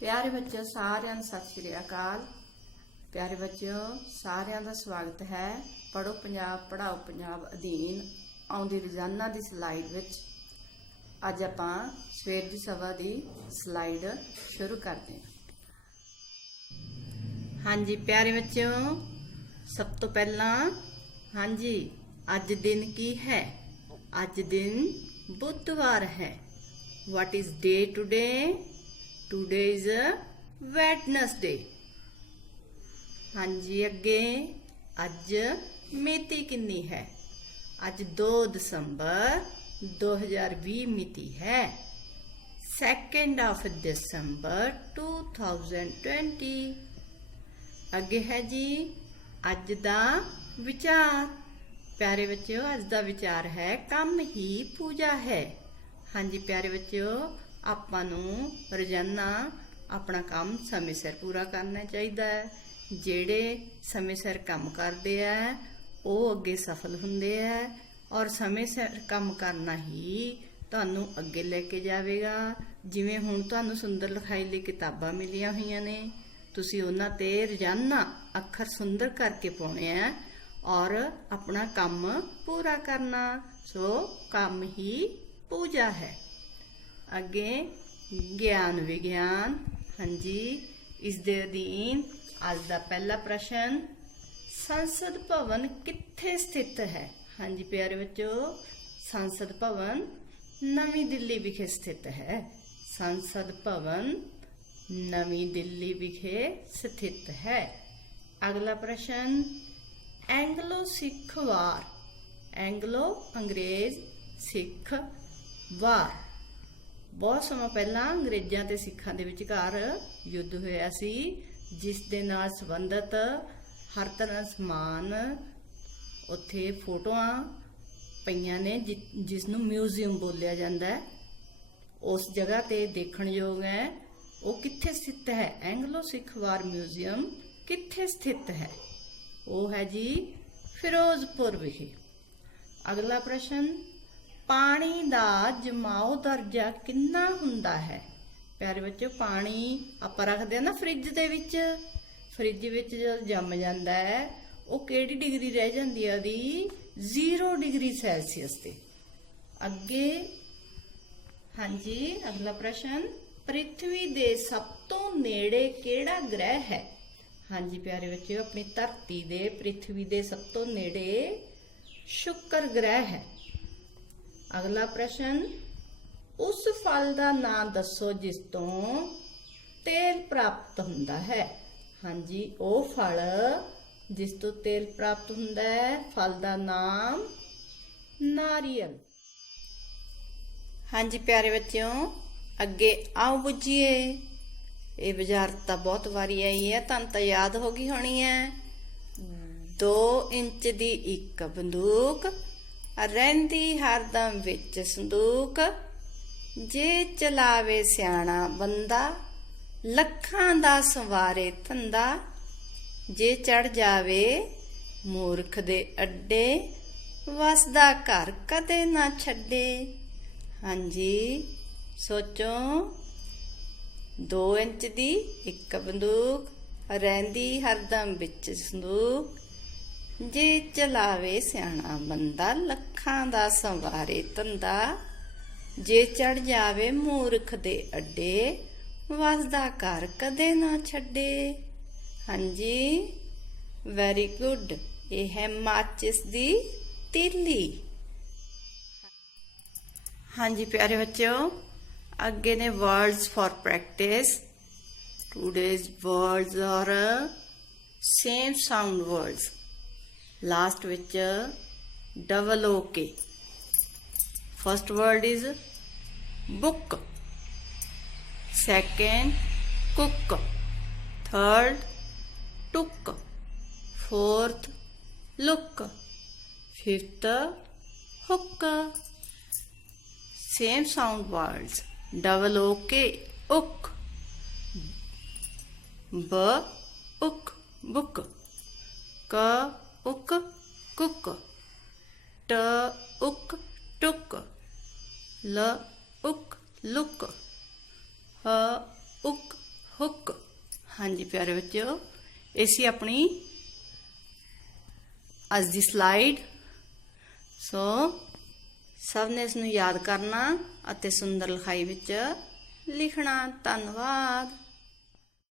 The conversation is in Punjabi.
ਪਿਆਰੇ ਬੱਚਿਓ, ਸਾਰਿਆਂ ਨੂੰ ਸਤਿ ਸ਼੍ਰੀ ਅਕਾਲ। ਪਿਆਰੇ ਬੱਚਿਓ, ਸਾਰਿਆਂ ਦਾ ਸਵਾਗਤ ਹੈ। ਪੜੋ ਪੰਜਾਬ ਪੜਾਓ ਪੰਜਾਬ ਅਧੀਨ ਆਉਂਦੀ ਰੋਜ਼ਾਨਾ ਦੀ ਸਲਾਈਡ ਵਿੱਚ। ਅੱਜ ਆਪਾਂ ਸਵੇਰ ਦੀ ਸਭਾ ਦੀ ਸਲਾਈਡ ਸ਼ੁਰੂ ਕਰਦੇ ਹਾਂ। ਹਾਂਜੀ, ਪਿਆਰੇ ਬੱਚਿਓ, ਸਭ ਤੋਂ ਪਹਿਲਾਂ, ਹਾਂਜੀ, ਅੱਜ ਦਿਨ ਕੀ ਹੈ? ਅੱਜ ਦਿਨ ਬੁੱਧਵਾਰ ਹੈ। What is day today? Today is a wednesday. ਹਾਂਜੀ, ਅੱਗੇ ਅੱਜ ਮਿਤੀ ਕਿੰਨੀ ਹੈ? ਅੱਜ 2 ਦਸੰਬਰ 2020 ਮਿਤੀ ਹੈ। 2nd of ਦਸੰਬਰ 2020 ਅੱਗੇ ਹੈ ਜੀ, ਅੱਜ ਦਾ ਵਿਚਾਰ। ਪਿਆਰੇ ਬੱਚਿਓ, ਅੱਜ ਦਾ ਵਿਚਾਰ ਹੈ, ਕੰਮ ਹੀ ਪੂਜਾ ਹੈ। ਹਾਂਜੀ, ਪਿਆਰੇ ਬੱਚਿਓ ਆਪਾਂ ਨੂੰ ਰੋਜ਼ਾਨਾ ਆਪਣਾ ਕੰਮ ਸਮੇਂ ਸਿਰ ਪੂਰਾ ਕਰਨਾ ਚਾਹੀਦਾ ਹੈ। ਜਿਹੜੇ ਸਮੇਂ ਸਿਰ ਕੰਮ ਕਰਦੇ ਆ, ਉਹ ਅੱਗੇ ਸਫਲ ਹੁੰਦੇ ਆ ਔਰ ਸਮੇਂ ਸਿਰ ਕੰਮ ਕਰਨਾ ਹੀ ਤੁਹਾਨੂੰ ਅੱਗੇ ਲੈ ਕੇ ਜਾਵੇਗਾ। ਜਿਵੇਂ ਹੁਣ ਤੁਹਾਨੂੰ ਸੁੰਦਰ ਲਿਖਾਈ ਲਈ ਕਿਤਾਬਾਂ ਮਿਲੀਆਂ ਹੋਈਆਂ ਨੇ, ਤੁਸੀਂ ਉਹਨਾਂ ਤੇ ਰੋਜ਼ਾਨਾ ਅੱਖਰ ਸੁੰਦਰ ਕਰਕੇ ਪਾਉਣੇ ਆ ਔਰ ਆਪਣਾ ਕੰਮ ਪੂਰਾ ਕਰਨਾ। ਸੋ ਕੰਮ ਹੀ ਪੂਜਾ ਹੈ। ਅੱਗੇ ਗਿਆਨ ਵਿਗਿਆਨ, ਹਾਂਜੀ, ਇਸ ਦੇ ਅਧੀਨ ਅੱਜ ਦਾ ਪਹਿਲਾ ਪ੍ਰਸ਼ਨ, ਸੰਸਦ ਭਵਨ ਕਿੱਥੇ ਸਥਿਤ ਹੈ? ਹਾਂਜੀ ਪਿਆਰੇ ਬੱਚੋ, ਸੰਸਦ ਭਵਨ ਨਵੀਂ ਦਿੱਲੀ ਵਿਖੇ ਸਥਿਤ ਹੈ। ਸੰਸਦ ਭਵਨ ਨਵੀਂ ਦਿੱਲੀ ਵਿਖੇ ਸਥਿਤ ਹੈ। ਅਗਲਾ ਪ੍ਰਸ਼ਨ, ਐਂਗਲੋ ਸਿੱਖ ਵਾਰ, ਐਂਗਲੋ ਅੰਗਰੇਜ਼ ਸਿੱਖ ਵਾਰ। ਬਹੁਤ ਸਮਾਂ ਪਹਿਲਾਂ ਅੰਗਰੇਜ਼ਾਂ ਤੇ ਸਿੱਖਾਂ ਦੇ ਵਿਚਕਾਰ ਯੁੱਧ ਹੋਇਆ ਸੀ, ਜਿਸ ਦੇ ਨਾਲ ਸੰਬੰਧਿਤ ਹਰ ਤਰ੍ਹਾਂ ਸਮਾਨ ਉੱਥੇ ਫੋਟੋਆਂ ਪਈਆਂ ਨੇ, ਜਿ- ਜਿਸ ਨੂੰ ਮਿਊਜ਼ੀਅਮ ਬੋਲਿਆ ਜਾਂਦਾ ਹੈ। ਉਸ ਜਗ੍ਹਾ ਤੇ ਦੇਖਣ ਯੋਗ ਹੈ, ਉਹ ਕਿੱਥੇ ਸਥਿਤ ਹੈ? ਐਂਗਲੋ ਸਿੱਖ ਵਾਰ ਮਿਊਜ਼ੀਅਮ ਕਿੱਥੇ ਸਥਿਤ ਹੈ? ਉਹ ਹੈ ਜੀ ਫਿਰੋਜ਼ਪੁਰ ਵਿਖੇ। ਅਗਲਾ ਪ੍ਰਸ਼ਨ ਪਾਣੀ ਦਾ ਜਮਾਓ ਦਰਜਾ ਕਿੰਨਾ ਹੁੰਦਾ ਹੈ? ਪਿਆਰੇ ਬੱਚੋ ਪਾਣੀ ਆਪਾਂ ਰੱਖਦੇ ਆ ਨਾ ਫ੍ਰਿਜ ਦੇ ਵਿੱਚ। ਫ੍ਰਿਜ ਵਿੱਚ ਜਦ ਜੰਮ ਜਾਂਦਾ ਹੈ, ਉਹ ਕਿਹੜੀ ਡਿਗਰੀ ਰਹਿ ਜਾਂਦੀ ਹੈ ਉਹਦੀ? 0 ਡਿਗਰੀ ਸੈਲਸੀਅਸ ਤੇ। ਅੱਗੇ, ਹਾਂਜੀ, ਅਗਲਾ ਪ੍ਰਸ਼ਨ। ਪ੍ਰਿਥਵੀ ਦੇ ਸਭ ਤੋਂ ਨੇੜੇ ਕਿਹੜਾ ਗ੍ਰਹਿ ਹੈ? ਹਾਂਜੀ, ਪਿਆਰੇ ਬੱਚਿਓ, ਆਪਣੀ ਧਰਤੀ ਦੇ ਪ੍ਰਿਥਵੀ ਦੇ ਸਭ ਤੋਂ ਨੇੜੇ ਸ਼ੁੱਕਰ ਗ੍ਰਹਿ ਹੈ। ਅਗਲਾ ਪ੍ਰਸ਼ਨ, ਉਸ ਫਲ ਦਾ ਨਾਮ ਦੱਸੋ ਜਿਸ ਤੋਂ ਤੇਲ ਪ੍ਰਾਪਤ ਹੁੰਦਾ ਹੈ। ਹਾਂਜੀ, ਉਹ ਫਲ ਜਿਸ ਤੋਂ ਤੇਲ ਪ੍ਰਾਪਤ ਹੁੰਦਾ ਹੈ, ਫਲ ਦਾ ਨਾਮ ਨਾਰੀਅਲ। ਹਾਂਜੀ ਪਿਆਰੇ ਬੱਚਿਓ, ਅੱਗੇ ਆਓ ਬੁੱਝੀਏ। ਇਹ ਵਜ਼ਾਰਤ ਤਾਂ ਬਹੁਤ ਵਾਰੀ ਆਈ ਹੈ, ਤੁਹਾਨੂੰ ਤਾਂ ਯਾਦ ਹੋ ਗਈ ਹੋਣੀ ਹੈ। 2 ਇੰਚ ਦੀ ਇੱਕ ਬੰਦੂਕ ਰਹਿੰਦੀ ਹਰਦਮ ਵਿੱਚ ਸੰਦੂਕ। ਜੇ ਚਲਾਵੇ ਸਿਆਣਾ ਬੰਦਾ, ਲੱਖਾਂ ਦਾ ਸਵਾਰੇ ਧੰਦਾ। ਜੇ ਚੜ ਜਾਵੇ ਮੂਰਖ ਦੇ ਅੱਡੇ, ਵਸਦਾ ਘਰ ਕਦੇ ਨਾ ਛੱਡੇ। ਹਾਂਜੀ, ਸੋਚੋ। 2 ਇੰਚ ਦੀ ਇੱਕ ਬੰਦੂਕ, ਰਹਿੰਦੀ ਹਰਦਮ ਵਿੱਚ ਸੰਦੂਕ। ਜੇ ਚਲਾਵੇ ਸਿਆਣਾ ਬੰਦਾ, ਲੱਖਾਂ ਦਾ ਸੰਵਾਰੇ ਧੰਦਾ ਜੇ ਚੜ ਜਾਵੇ ਮੂਰਖ ਦੇ ਅੱਡੇ, ਵਸਦਾ ਘਰ ਕਦੇ ਨਾ ਛੱਡੇ। ਹਾਂਜੀ ਵੈਰੀ ਗੁੱਡ ਇਹ ਹੈ ਮਾਚਿਸ ਦੀ ਤੀਲੀ। ਹਾਂਜੀ ਪਿਆਰੇ ਬੱਚਿਓ, ਅੱਗੇ ਨੇ words for practice today's words are same sound words last ਵਿੱਚ double okay first word is book second cook third took fourth look fifth hook same sound words double ok ook b uk book k uk cook ਟ uk took ਲ ਉਕ ਲੁਕ। ਹ ਉਕ ਹੁੱਕ। ਹਾਂਜੀ ਪਿਆਰੇ ਬੱਚਿਓ, ਇਹ ਸੀ ਆਪਣੀ ਅੱਜ ਦੀ ਸਲਾਈਡ। ਸੋ ਸਭ ਨੇ ਇਸ ਨੂੰ ਯਾਦ ਕਰਨਾ ਅਤੇ ਸੁੰਦਰ ਲਿਖਾਈ ਵਿੱਚ ਲਿਖਣਾ। ਧੰਨਵਾਦ।